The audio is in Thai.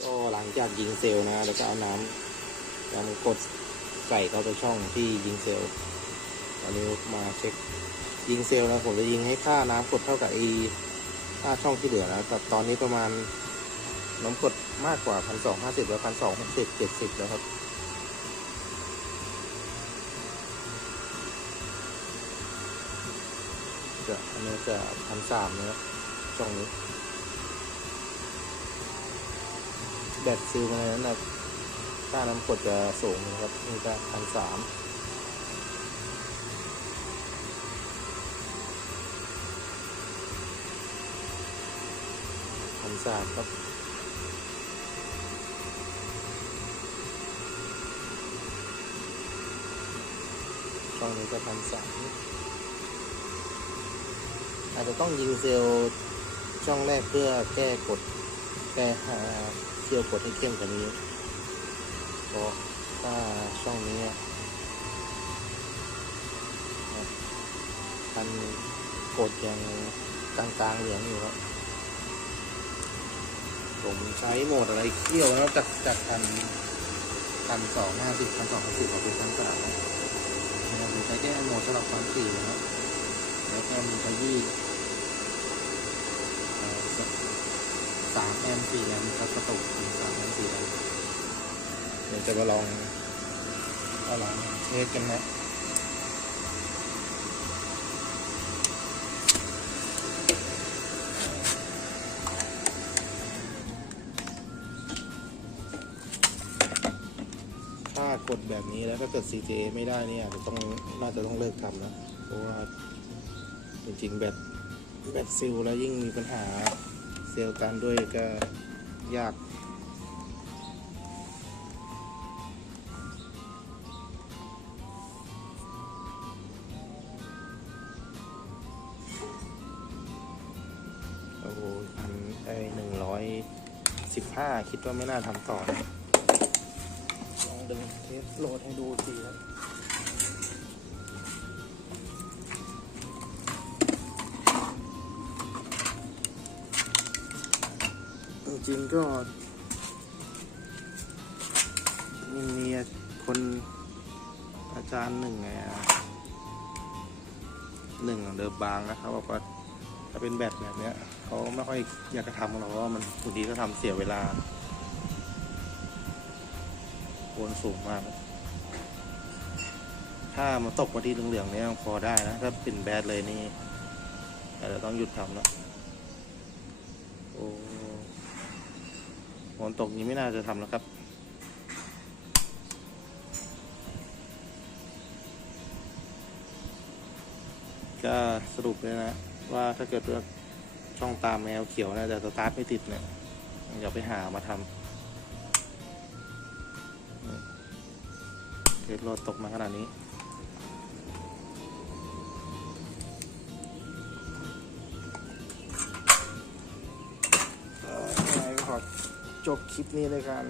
ก็หลังจากยิงเซลล์นะ แล้วก็เอาน้ำน้ำกดใส่เข้าไปช่องที่ยิงเซลล์ตอนนี้มาเช็คยิงเซลล์นะผมจะยิงให้ค่าน้ำกดเท่ากับไอ้ค่าช่องที่เหลือนะแต่ตอนนี้ประมาณน้ำกดมากกว่าพันสองห้าสิบแล้วพันสองหกสิบเจ็ดสิบแล้วครับจะอันนี้จะพันสามนะครับช่องนี้ แบตซิลมาในนั้นนะค่าน้ำกดจะสูงนะครับนี่ก็พันสามพันสามครับช่องนี้ก็พันสามอาจจะต้องยิงเซลล์ช่องแรกเพื่อแก้กดแก้หา เที่ยวกดให้เข้มกว่านี้เพราะถ้าช่องนี้อะนะคันกดยังกลางๆเหลืองอยู่ครับผมใช้โหมดอะไรเที่ยวแล้วจากจากพันพันสองห้าสิบพันสองห้าสิบเอาเป็นทั้งกระดาษนะนะครับผมใช้แค่โหมดสำหรับความถี่นะครับ แล้วก็มีขยี้เอ่อส สามแอมป์สี่แอมป์ครับกระตุกถึงสามแอมป์สี่แอมป์เดี๋ยวจะมาลองเอาลองเทสกันนะถ้ากดแบบนี้แล้วถ้าเกิด CTA ไม่ได้เนี่ยจะต้องน่าจะต้องเลิกทำนะเพราะว่าจริงๆแบตแบตซิลแล้วยิ่งมีปัญหา เซลล์กันด้วยก็ยากโอ้โหพันไอหนึ่งร้อยสิบห้าคิดว่าไม่น่าทำต่อนะลองดึงเทสโหลดให้ดูทีนะ จริงก็มีมีคนอาจารย์หนึ่งไงหนึ่งเดิมบางนะครับบอกว่าถ้าเป็นแบบแบบเนี้ยเขาไม่ค่อยอยากจะทำหรอกเพราะว่ามันบางทีก็ทำเสียเวลาโคนสูงมาก ถ้ามันตกมาที่เหลืองๆเนี่ยพอได้นะ ถ้าเป็นแบดเลยนี่อาจจะต้องหยุดทำแล้ว โอ้โค นตกนี้ไม่น่าจะทำแล้วครับ ก็สรุปเลยนะ ว่าถ้าเกิดว่าช่องตามแมวเขียวนะแต่สตาร์ทไม่ติดเนี่ยอย่าไปหามาทำเทสโหลดตกมาขนาดนี้ จบคลิปนี้เลยกัน